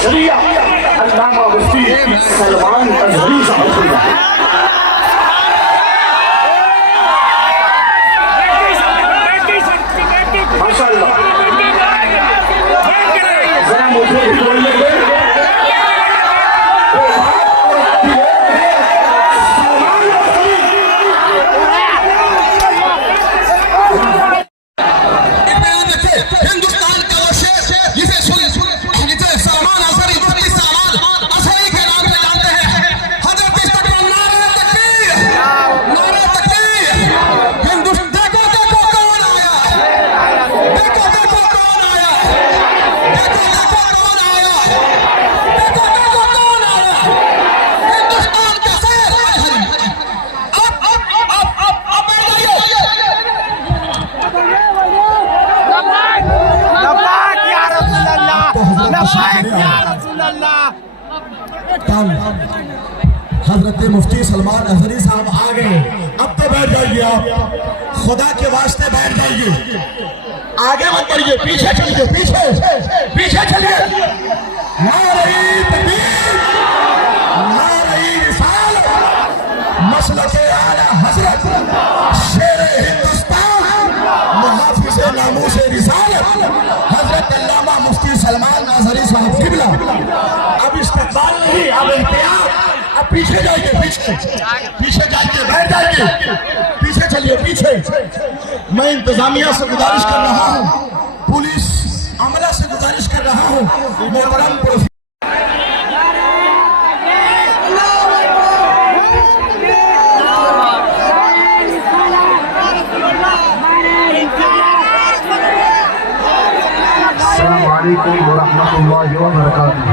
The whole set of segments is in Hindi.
शरिया अल्लामा मुफ्ती सलमान अज़हरी साहब। माशाअल्लाह जरा मुझे बोलने दे। हजरत मुफ्ती सलमान अज़हरी साहब आ गए। अब तो बैठ जाइए आप, खुदा के वास्ते बैठ जाइए, आगे मत बढ़िए, पीछे चलिए, पीछे पीछे चलिए। नारे तकबीर, नारे रिसालत, मसलके आला हज़रत, शेर हिंदुस्तान, मुहाफिज़े नामूसे रिसालत, हजरत अल्लामा मुफ्ती सलमान अज़हरी साहब क़िबला। अब इस्तिक़बाल नहीं, अब इम्तियाज़। अब पीछे जाइए, पीछे पीछे जाइए, बैठ जाइए, पीछे चलिए, पीछे। मैं इंतजामिया से गुजारिश कर रहा हूँ, पुलिस अमला से गुजारिश कर रहा हूँ, मोहतरम अस्सलामु अलैकुम व रहमतुल्लाहि व बरकातुहू।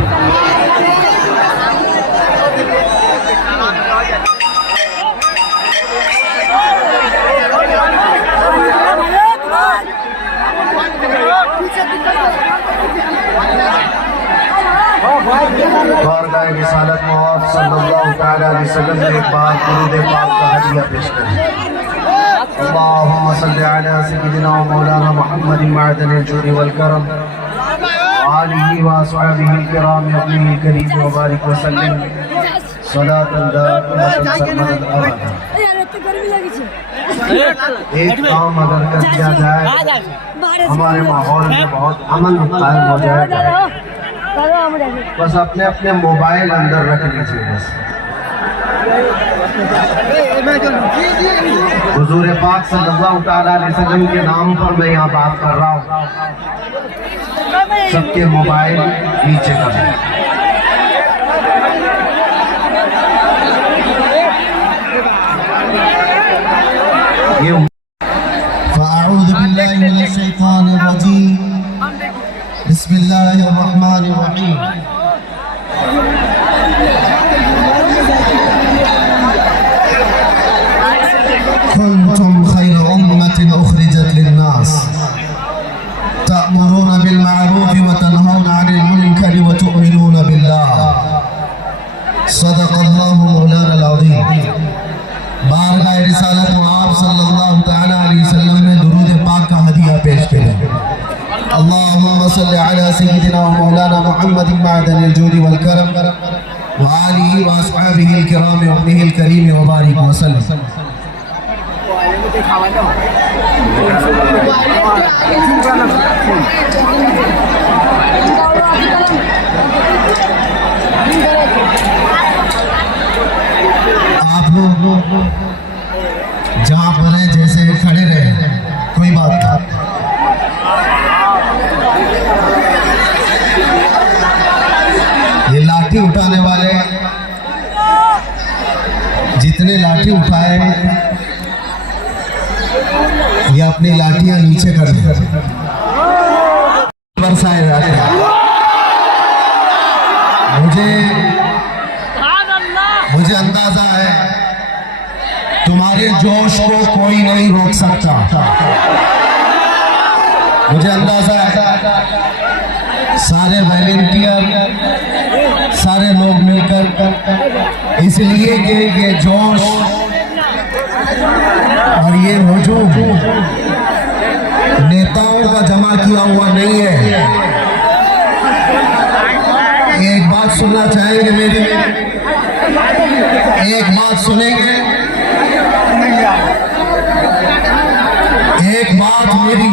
बारगाह रिसालत मौत सल्लल्लाहु तआला अलैहि वसल्लम ने एक बार दुरूद पाक का हदिया पेश कर दिया। अल्लाहुम्मा सल्लि अला सय्यिदिना व मौलाना मुहम्मदिन मअदनिल जूदि वल करम आलिहि व अस्हाबिहिल किराम अपनी करीम व बारिक व सल्लिम सलातन दाइमतन सरमद अबदा। एक काम अगर कर दिया जाए हमारे माहौल में बहुत अमन कायम हो जाएगा। बस अपने अपने मोबाइल अंदर रख लीजिए। बस हुजूर पाक सल्लल्लाहु तआला अलैहि वसल्लम के नाम पर मैं यहाँ बात कर रहा हूँ। सबके मोबाइल नीचे कर ये फ़अऊज़ु बिल्लाहि मिनश शैतानिर रजीम। बिस्मिल्लाहिर रहमानिर रहीम। कुंतुम खैर उम्मतिन उखरिजत लिन्नास तअमुरूना बिल मारूफ व तनहौना अनिल मुनकरि व तु'मिनूना बिल्लाह। सदक़ल्लाहु मौलाना अज़ीम। बारगाह रिसालत आप सल्लल्लाहु तआला अलैहि वसल्लम ने दुरूद पाक का हदिया पेश किया। अल्लाहुम्मा सल्लि अला सय्यिदिना व मौलाना मुहम्मदिन मअदनिल जूदि वल करम व आलिहि व अस्हाबिहिल किराम व अपनिहिल करीम व बारिक व सल्लम। आप लोग जहाँ पर हैं जैसे खड़े रहे, कोई बात नहीं। ये लाठी उठाने वाले जितने लाठी उठाए ये अपनी लाठियां नीचे कर दे। बरसाए जाते हैं। मुझे अंदाजा है तुम्हारे जोश को कोई नहीं रोक सकता। मुझे अंदाजा है सारे वॉलंटियर सारे लोग मिलकर इसलिए कि ये जोश और ये हुजूम नेताओं का जमा किया हुआ नहीं है, सुनना चाहेंगे मेरी? एक बात सुनेंगे? एक बात मेरी,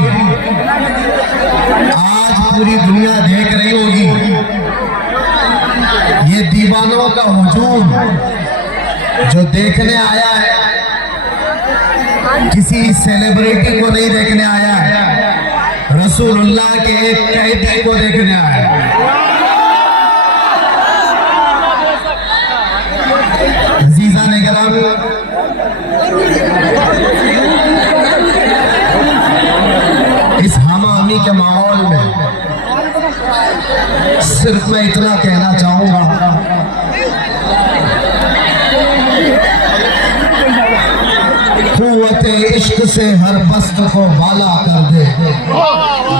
आज पूरी दुनिया देख रही होगी ये दीवानों का हुजूम जो देखने आया है, किसी सेलिब्रिटी को नहीं देखने आया है, रसूलुल्लाह के एक कैदी को देखने आया है। अजीज़ान गिरामी, इस हमामी के माहौल में सिर्फ मैं इतना कहना चाहूंगा, कुव्वत इश्क से हर बस्त को बाला कर दे,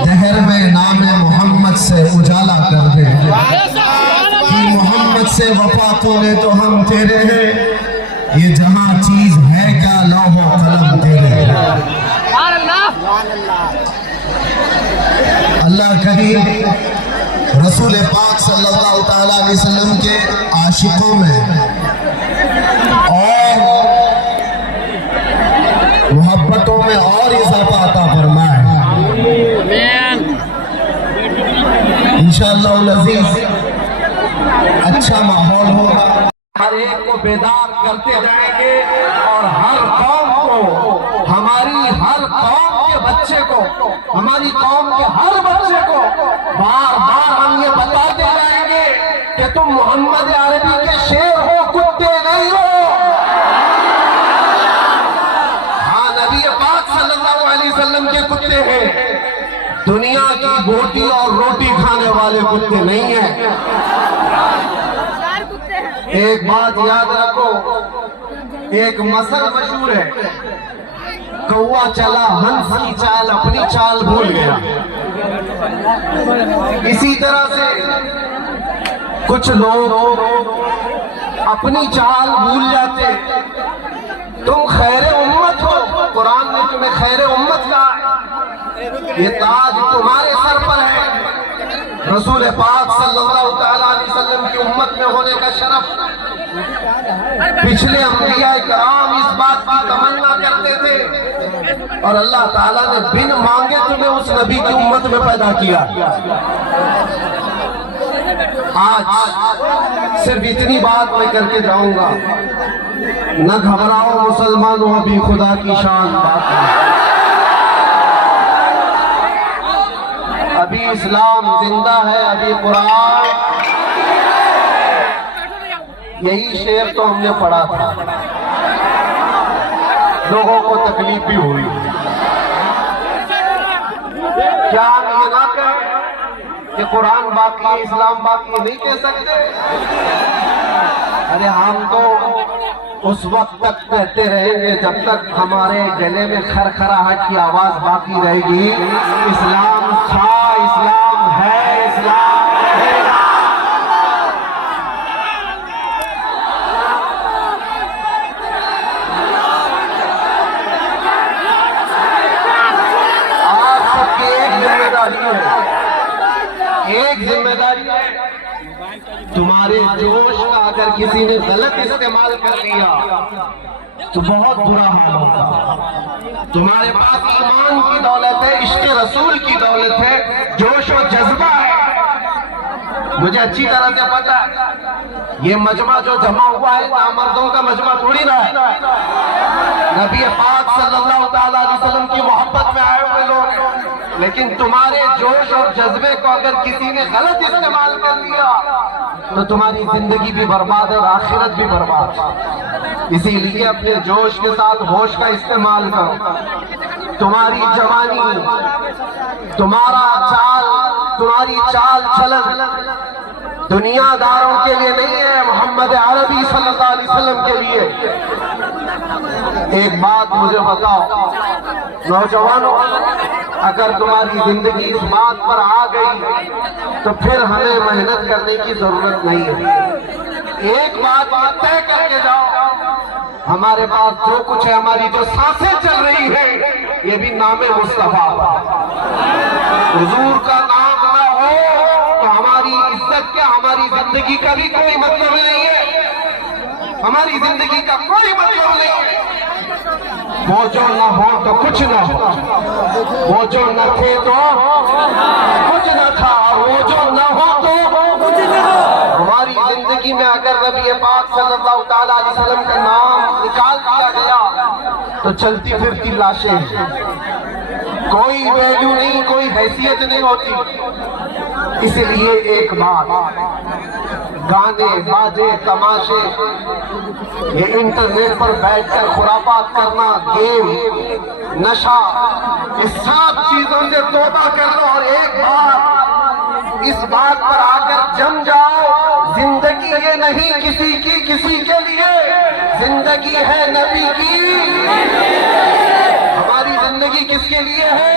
दहर में नाम मोहम्मद से उजाला कर दे। कि मोहम्मद से वफा तोड़े तो हम तेरे हैं, ये जहां चीज है क्या लौह कलम तेरे। अल्लाह करीम रसूल पाक सल्लल्लाहु तआला अलैहि वसल्लम के आशिकों में और मोहब्बतों में और इजाफा अता फरमाए इंशाअल्लाह अज़ीज़। अच्छा माहौल होगा, हर एक को बेदार करते जाएंगे और हर कौम को, हमारी हर कौम के बच्चे को, हमारी कौम के हर बच्चे को बार बार हम ये बताते जाएंगे कि तुम मोहम्मद अरबी के शेर हो, कुत्ते नहीं हो। हाँ, नबी पाक सल्लल्लाहु अलैहि वसल्लम के कुत्ते हैं, दुनिया की बोटी और रोटी खाने वाले कुत्ते नहीं हैं। एक बात याद रखो, एक मसल मशहूर है, कौवा चला हंस की चाल, अपनी चाल भूल गया। इसी तरह से कुछ लोग अपनी चाल भूल जाते। तुम खैर उम्मत हो, कुरान ने तुम्हें खैर उम्मत कहा है, ये ताज तुम्हारे सर पर है। रसूल पाक सल्लल्लाहु तआला अलैहि वसल्लम की उम्मत में होने का शरफ पिछले अंबिया कराम इस बात की तमन्ना करते थे, और अल्लाह ताला ने बिन मांगे तुम्हें उस नबी की उम्मत में पैदा किया। आज सिर्फ इतनी बात मैं करके जाऊंगा, न घबराओ मुसलमानों, अभी खुदा की शान बात है। अभी इस्लाम जिंदा है, अभी कुरान। यही शेर तो हमने पढ़ा था, लोगों को तकलीफ भी हुई। क्या हम ये ना कहें कि कुरान बाकी है, इस्लाम बाकी है? नहीं कह सकते। अरे हम तो उस वक्त तक कहते रहेंगे जब तक हमारे गले में खरखराहट की आवाज बाकी रहेगी। इस्लाम था, इस्लाम है, इस्लाम रहेगा। आप सबकी एक जिम्मेदारी है, एक जिम्मेदारी है, तुम्हारे जोश का अगर किसी ने गलत इस्तेमाल कर लिया तो बहुत बुरा हाल होगा। तुम्हारे पास ईमान की दौलत है, इश्क रसूल की दौलत है, जोश और जज्बा है। मुझे अच्छी तरह से पता है ये मजमा जो जमा हुआ है नामर्दों का मजमा थोड़ी ना है। नबी पाक सल्लल्लाहु तआला अलैहि वसल्लम की मोहब्बत में आए हुए लोग, लेकिन तुम्हारे जोश और जज्बे को अगर किसी ने गलत इस्तेमाल कर लिया तो तुम्हारी जिंदगी भी बर्बाद है और आखिरत भी बर्बाद है। इसीलिए अपने जोश के साथ होश का इस्तेमाल करो। तुम्हारी जवानी, तुम्हारा चाल, तुम्हारी चाल चलन दुनियादारों के लिए नहीं है, मोहम्मद अरबी सल्लल्लाहु अलैहि वसल्लम के लिए। एक बात मुझे बताओ नौजवानों, अगर तुम्हारी जिंदगी इस बात पर आ गई तो फिर हमें मेहनत करने की जरूरत नहीं है। एक बात तय करके जाओ, हमारे पास जो कुछ है, हमारी जो सांसें चल रही है, ये भी नामे मुस्तफा। हुजूर का नाम ना हो तो हमारी इज्जत क्या हमारी जिंदगी का भी कोई मतलब नहीं है? हमारी जिंदगी का कोई मतलब नहीं है। वो जो न हो तो कुछ न हो, वो जो न थे तो कुछ न था, वो जो न हो तो कुछ न हो। हमारी जिंदगी में अगर नबी पाक सल्लल्लाहु तआला अलैहि वसल्लम का नाम निकाल दिया गया तो चलती फिरती लाशें, कोई वैल्यू नहीं, कोई हैसियत नहीं होती। इसलिए एक बात, गाने बाजे तमाशे, ये इंटरनेट पर बैठकर खुरापात करना, गेम, नशा, इस सब चीजों से तौबा कर लो और एक बार इस बात पर आकर जम जाओ, जिंदगी ये नहीं किसी की किसी के लिए, जिंदगी है नबी की। हमारी जिंदगी किसके लिए है?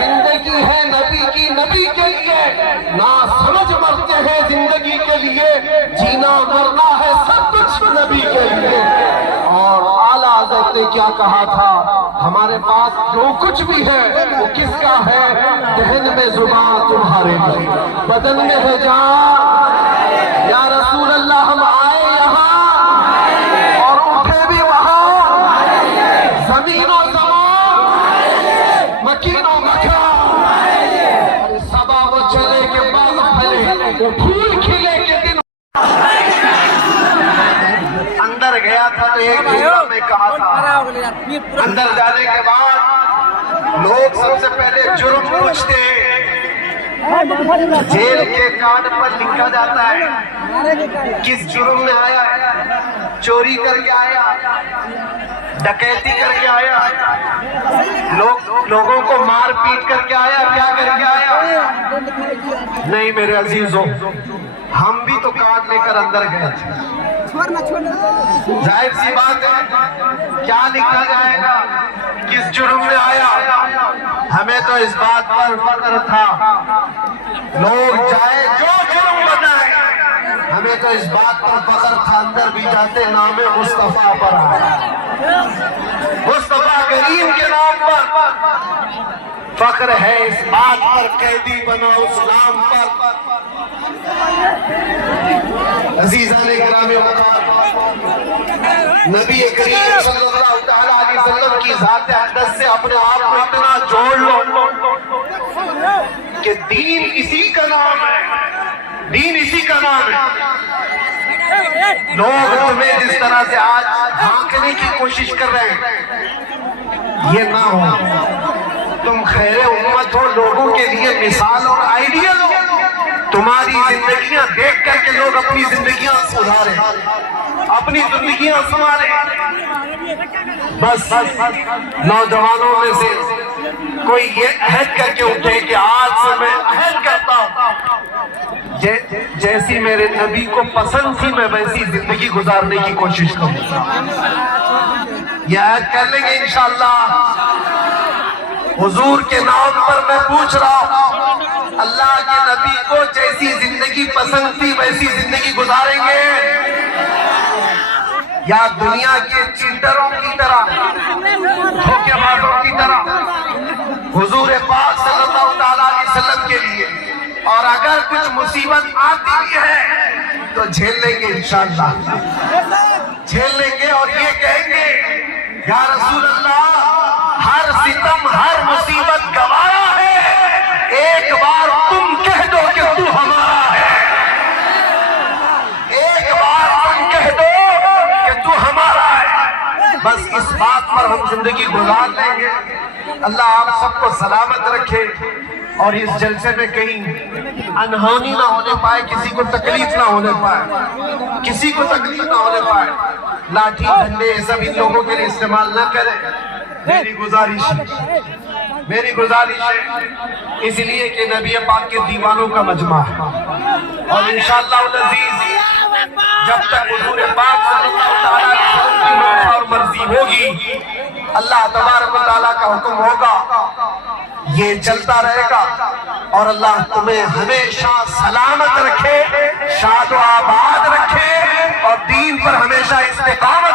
जिंदगी है नबी की, नबी के लिए। ना समझ मरते हैं जिंदगी के लिए, जीना मरना है सब कुछ नबी के लिए। और आला हज़रत ने क्या कहा था, हमारे पास जो कुछ भी है वो किसका है? दहन में जुबान तुम्हारे लिए, बदन में है जान। या रसूल अल्लाह, हम आए यहाँ और उठे भी वहाँ, जमीनों मकीनों मकान, सबा वो चले के बाल फले, वो फूल खिले के दिन। अंदर गया था तो एक जुमला में कहा था, अंदर जाने के बाद लोग सबसे पहले जुर्म पूछते हैं। जेल के कार्ड पर लिखा जाता है किस जुर्म में आया है, चोरी करके आया, डकैती करके आया, लोगों को मार पीट करके आया, क्या करके आया? नहीं मेरे अजीजों, हम भी तो कार्ड लेकर अंदर गए थे। जाहिर सी बात है, क्या लिखा जाएगा, किस जुर्म में आया? हमें तो इस बात पर फख्र था, लोग चाहे जो जुर्म बनाए, हमें तो इस बात पर फख्र था, अंदर भी जाते नाम मुस्तफा पर आया, मुस्तफा करीम के नाम पर फख्र है, इस बात पर कैदी बना उस नाम पर। अजीज़ाने गिरामी नबी करीम सल्लल्लाहु तआला अलैहि वसल्लम की ज़ात अक़दस से अपने आप को इतना जोड़ लो कि दीन इसी का नाम है, दीन इसी का नाम है। लोग तुम्हें जिस तरह से आज ढांकने की कोशिश कर रहे हैं, ये ना हो। तुम खैर उम्मत हो, लोगों के लिए मिसाल और आइडियल हो। तुम्हारी जिंदगियां देख करके लोग अपनी जिंदगियां सुधारे, अपनी जिंदगियां संभाले। बस नौजवानों में से कोई ये अहद करके उठे कि आज से मैं अहद करता हूं, जैसी मेरे नबी को पसंद थी मैं वैसी जिंदगी गुजारने की कोशिश करूंगा। यह अहद कर लेंगे इंशाअल्लाह। हुजूर के नाम पर मैं पूछ रहा हूं, अल्लाह के नबी को जैसी जिंदगी पसंद थी वैसी जिंदगी गुजारेंगे या दुनिया के चीटरों की तरह, धोखेबाजों की तरह? हुजूर पाक सल्लल्लाहु तआला अलैहि वसल्लम के लिए और अगर कुछ मुसीबत आती भी है तो झेल लेंगे इंशाअल्लाह, झेल लेंगे और ये कहेंगे या रसूल अल्लाह, हर सितम हर मुसीबत गवारा है, एक बार तुम कह दो कि तू हमारा है, एक बार तुम कह दो कि तू हमारा है। बस इस बात पर हम जिंदगी गुजार लेंगे। अल्लाह आप सबको सलामत रखे और इस जलसे में कहीं अनहोनी ना होने पाए, किसी को तकलीफ ना होने पाए, किसी को तकलीफ ना होने पाए। लाठी डंडे सब इन लोगों के लिए इस्तेमाल न करें। मेरी गुजारिश है इसलिए कि नबी पाक के दीवानों का मजमा है और इंशाअल्लाह अज़ीज़ जब तक हुज़ूर पाक सल्लल्लाहु अलैहि वसल्लम की मर्ज़ी और मर्जी होगी, अल्लाह तबारक व तआला का हुक्म होगा, ये चलता रहेगा और अल्लाह तुम्हें हमेशा सलामत रखे, शाद व आबाद रखे और दीन पर हमेशा इस्तिक़ामत